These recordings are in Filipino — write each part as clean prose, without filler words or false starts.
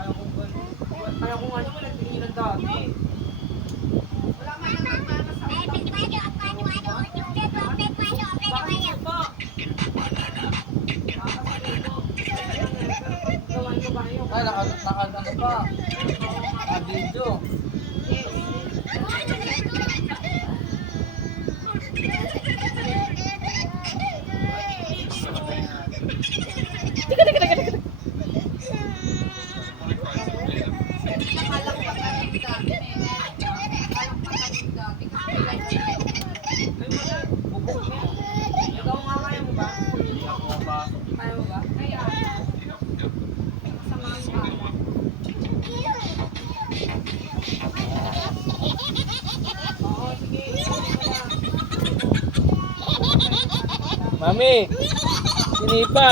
Kaya kung ano mo, nagtinginan dati. Wala man ang nagmana sa akin. Bakit po? Ay, ano pa? Naka-video. Ikaw nga, kaya mo ba? Kaya mo ba? Kaya. Masama ang bala. Oo, sige. Mami, sinipa.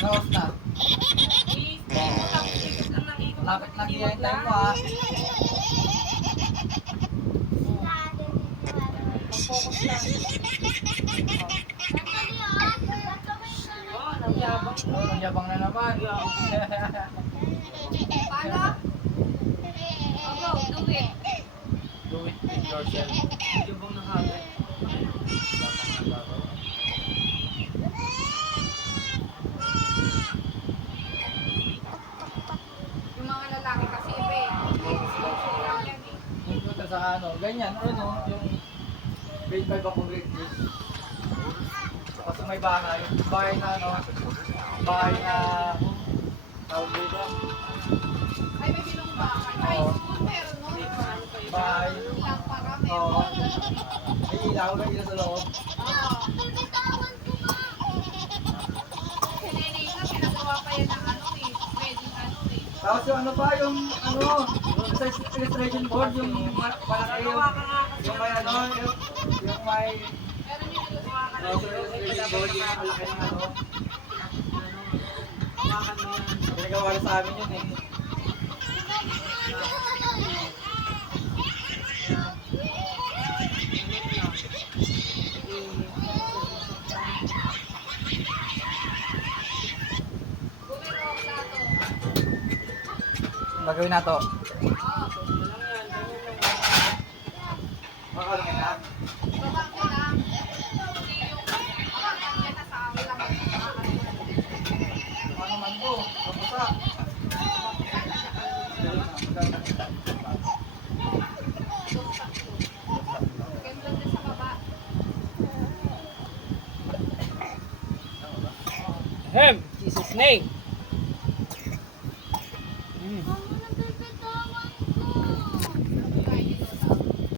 Nawas na. Lapit na kaya yung time mo ha. Focus lang. Oo, nagyabang. Oh, nagyabang na naman. Paano? Go, do it. Do it with yourself. Nagyabang na kagad. Yung mga lalaki kasi iba eh. Social lang yan eh. Yung punta sa ano, ganyan, ano, yung grade 5 ako grade 6. Kasi may bahay, bahay na ano, bahay na, tawag dito, Ay, may binungbakan. High school meron no? bahay, Lang para oo, meron. may ilaw, may ilaw sa loob. Oo. Si Nenay nga, pinagawa pa yan ng ano eh. Wedding ano eh. Tapos yung ano pa, yung ano, sa illustration board, yung malaki yung may ano, yung may, Meron yung nagawa ka na. sa illustration board, yung malaki ng ano, Hawakan mo yan. pinagawa na sa amin yun eh. Gagawin na to. Makakalimit na. Babang ko lang. Hindi yung babang yan na sa akin lang. Ano man to? Kamusta? Ganda din sa baba. Ahem, Jesus name.